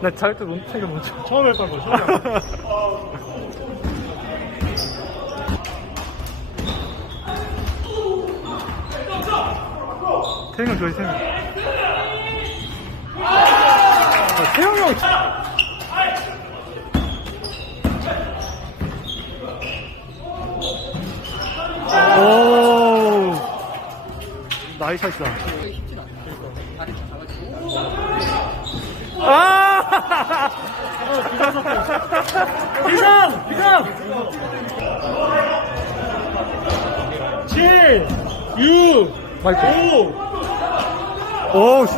나 잘때 론타이가 먼저. 처음 했던 거, 처음 했던 거. 태형 좋아해, 태형. 아, 태형이 형. 오. 나이샷이다. 아! 비상! 비상! 7, 6, 마이크. 5, 오? 골!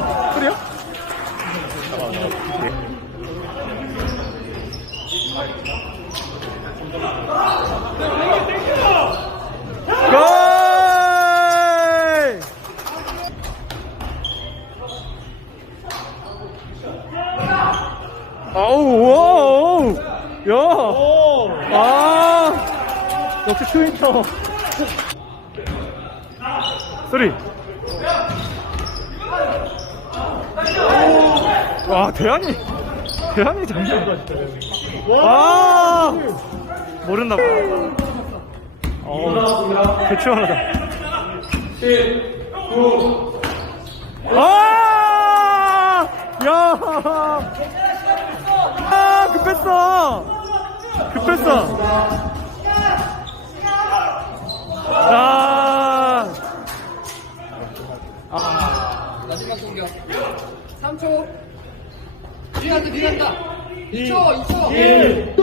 아우, 와우, 야, 5. 아, 역시 트윈터. 소리. 와, 대한이, 대한이 장난. 와, 모른다. 봐. 어, 대추하다. 아, 야, 아, 급했어, 급했어. 야, 마지막 공격. 3초. 뒤한다 뒤한다 2초 2초. 1,